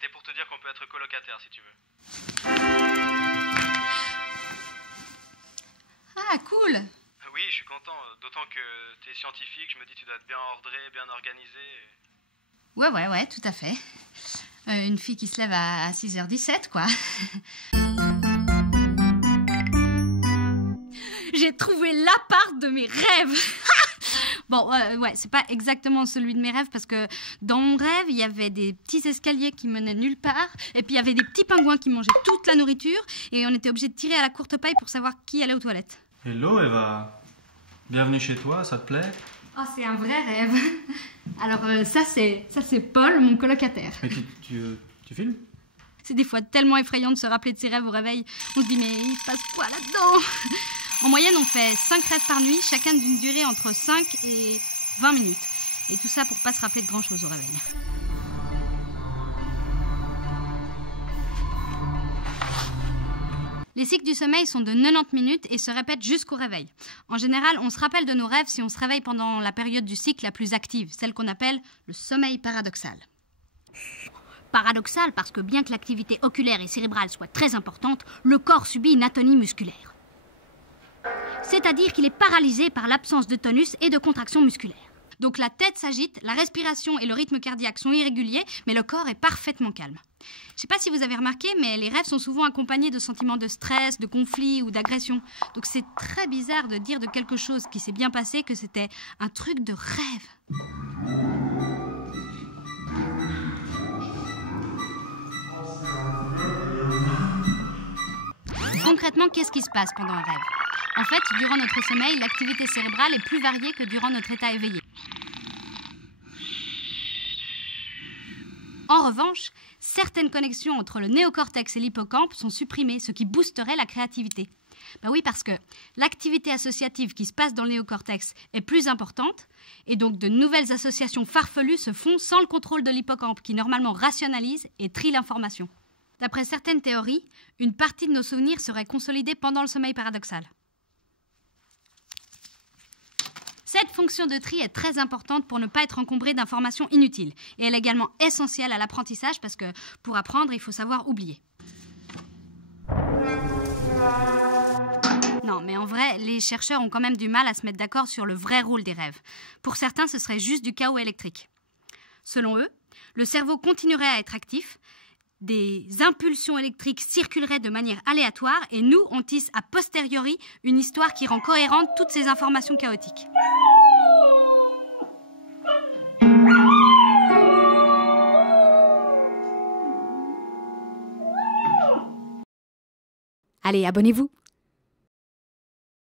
C'était pour te dire qu'on peut être colocataire si tu veux. Ah, cool. Oui, je suis content. D'autant que t'es scientifique, je me dis tu dois être bien ordré, bien organisé. Ouais, tout à fait. Une fille qui se lève à 6h17, quoi. J'ai trouvé l'appart de mes rêves. Bon, ouais, c'est pas exactement celui de mes rêves parce que dans mon rêve, il y avait des petits escaliers qui menaient nulle part et puis il y avait des petits pingouins qui mangeaient toute la nourriture et on était obligé de tirer à la courte paille pour savoir qui allait aux toilettes. Hello Eva, bienvenue chez toi, ça te plaît? Oh, c'est un vrai rêve. Alors ça c'est Paul, mon colocataire. Mais tu filmes? C'est des fois tellement effrayant de se rappeler de ses rêves au réveil. On se dit mais il se passe quoi là-dedans? En moyenne, on fait 5 rêves par nuit, chacun d'une durée entre 5 et 20 minutes. Et tout ça pour pas se rappeler de grand-chose au réveil. Les cycles du sommeil sont de 90 minutes et se répètent jusqu'au réveil. En général, on se rappelle de nos rêves si on se réveille pendant la période du cycle la plus active, celle qu'on appelle le sommeil paradoxal. Paradoxal parce que bien que l'activité oculaire et cérébrale soit très importante, le corps subit une atonie musculaire. C'est-à-dire qu'il est paralysé par l'absence de tonus et de contraction musculaire. Donc la tête s'agite, la respiration et le rythme cardiaque sont irréguliers, mais le corps est parfaitement calme. Je ne sais pas si vous avez remarqué, mais les rêves sont souvent accompagnés de sentiments de stress, de conflit ou d'agression. Donc c'est très bizarre de dire de quelque chose qui s'est bien passé que c'était un truc de rêve. Concrètement, qu'est-ce qui se passe pendant un rêve? En fait, durant notre sommeil, l'activité cérébrale est plus variée que durant notre état éveillé. En revanche, certaines connexions entre le néocortex et l'hippocampe sont supprimées, ce qui boosterait la créativité. Ben oui, parce que l'activité associative qui se passe dans le néocortex est plus importante, et donc de nouvelles associations farfelues se font sans le contrôle de l'hippocampe, qui normalement rationalise et trie l'information. D'après certaines théories, une partie de nos souvenirs serait consolidée pendant le sommeil paradoxal. Cette fonction de tri est très importante pour ne pas être encombré d'informations inutiles. Et elle est également essentielle à l'apprentissage parce que pour apprendre, il faut savoir oublier. Non, mais en vrai, les chercheurs ont quand même du mal à se mettre d'accord sur le vrai rôle des rêves. Pour certains, ce serait juste du chaos électrique. Selon eux, le cerveau continuerait à être actif, des impulsions électriques circuleraient de manière aléatoire et nous, on tisse a posteriori une histoire qui rend cohérente toutes ces informations chaotiques. Allez, abonnez-vous!